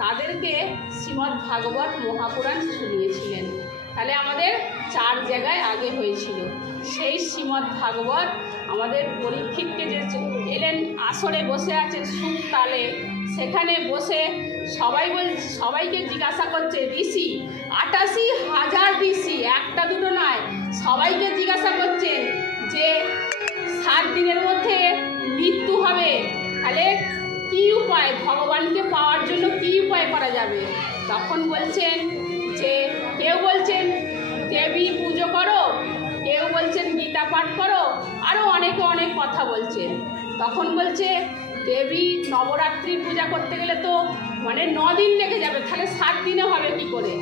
তাদেরকে শ্রীমদ্ ভাগবত মহাপুরাণ শুনিয়েছিলেন। তাহলে আমাদের 4 জায়গায় আগে হয়েছিল। সেই শ্রীমদ্ ভাগবত আমাদের পরীক্ষিতকে যে এলেন, আসরে বসে আছেন সুখতালে, সেখানে বসে সবাইকে জিজ্ঞাসা করছে, ঋষি 88,000 ঋষি, একটা দুটো নয়, সবাইকে জিজ্ঞাসা করছেন যে 7 দিনের মধ্যে মৃত্যু হবে, তাহলে কী উপায়, ভগবানকে পাওয়ার জন্য কী উপায় করা যাবে? তখন বলছেন যে কেউ বলছেন দেবী পুজো করো, কেউ বলছেন গীতা পাঠ করো, আরও অনেকে অনেক কথা বলছেন। তখন বলছে দেবী নবরাত্রির পূজা করতে গেলে তো 9 দিন লেগে যাবে, তাহলে 7 দিনে হবে কি করে?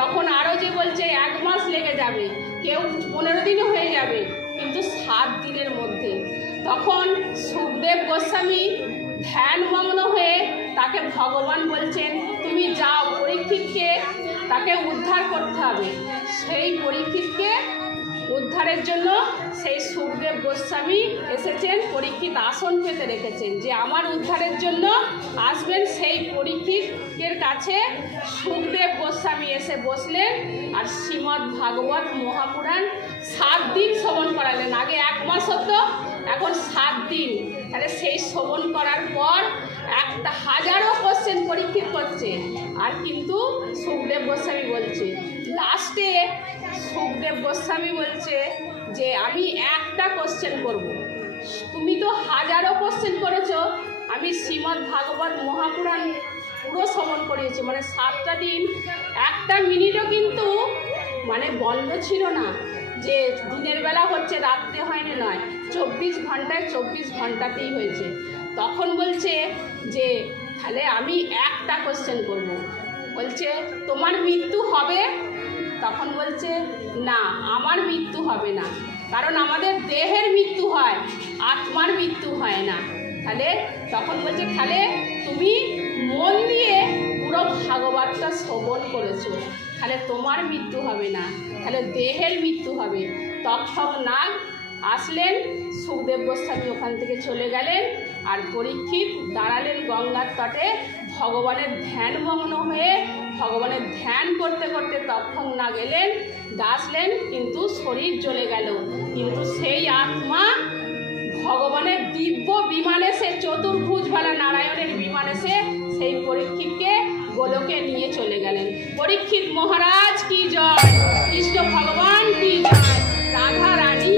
তখন আরও যে বলছে 1 মাস লেগে যাবে, কেউ 15 দিনও হয়ে যাবে, কিন্তু 7 দিনের মধ্যে। তখন সুখদেব গোস্বামী ধ্যানমগ্ন হয়ে তাকে ভগবান বলছেন, তুমি যাও, পরীক্ষিতকে তাকে উদ্ধার করতে হবে। সেই পরীক্ষিতকে উদ্ধারের জন্য সেই সুখদেব গোস্বামী এসেছেন, পরীক্ষিত আসন পেতে রেখেছেন যে আমার উদ্ধারের জন্য আসবেন। সেই পরীক্ষিতের কাছে সুখদেব গোস্বামী এসে বসলেন আর শ্রীমদ্ ভাগবত মহাপুরাণ 7 দিন শ্রবণ করালেন। আগে 1 মাস হতো, এখন 7 দিন। তাহলে সেই শ্রবণ করার পর 1000 কোশ্চেন পরীক্ষিত করছে, আর কিন্তু সুখদেব গোস্বামী বলছে, লাস্টে সুখদেব গোস্বামী বলছে যে আমি একটা কোশ্চেন করব, তুমি তো 1000 কোশ্চেন করেছো, আমি শ্রীমদ্ ভাগবত মহাপুরাণ পুরো শ্রবণ করিয়েছি, 7টা দিন 1টা মিনিটও কিন্তু বন্ধ ছিল না, যে দিনের বেলা হচ্ছে রাত্রে হয়নি নয়, 24 ঘন্টায় 24 ঘন্টাতেই হয়েছে। তখন বলছে যে তাহলে আমি একটা কোশ্চেন করব। বলছে তোমার মৃত্যু হবে? তখন বলছে না, আমার মৃত্যু হবে না, কারণ আমাদের দেহের মৃত্যু হয়, আত্মার মৃত্যু হয় না। তাহলে তখন বলছে তাহলে তুমি মন দিয়ে পুরো ভাগবতটা শ্রবণ করেছো, তাহলে তোমার মৃত্যু হবে না, তাহলে দেহের মৃত্যু হবে। তখন নাগ আসলেন, সুখদেব গোস্বামী ওখান থেকে চলে গেলেন, আর পরীক্ষিত দাঁড়ালেন গঙ্গার তটে, ভগবানের ধ্যানমগ্ন হয়ে ভগবানের ধ্যান করতে করতে তখন না গেলেন, ডাসলেন, কিন্তু শরীর জ্বলে গেল। কিন্তু সেই আত্মা ভগবানের দিব্য বিমানে, সে চতুর্ভুজওয়ালা নারায়ণের বিমানে সেই পরীক্ষিতকে গোলকে নিয়ে চলে গেলেন। পরীক্ষিত মহারাজ কি জয়, কৃষ্ণ ভগবান কি জয়, রাধা রানী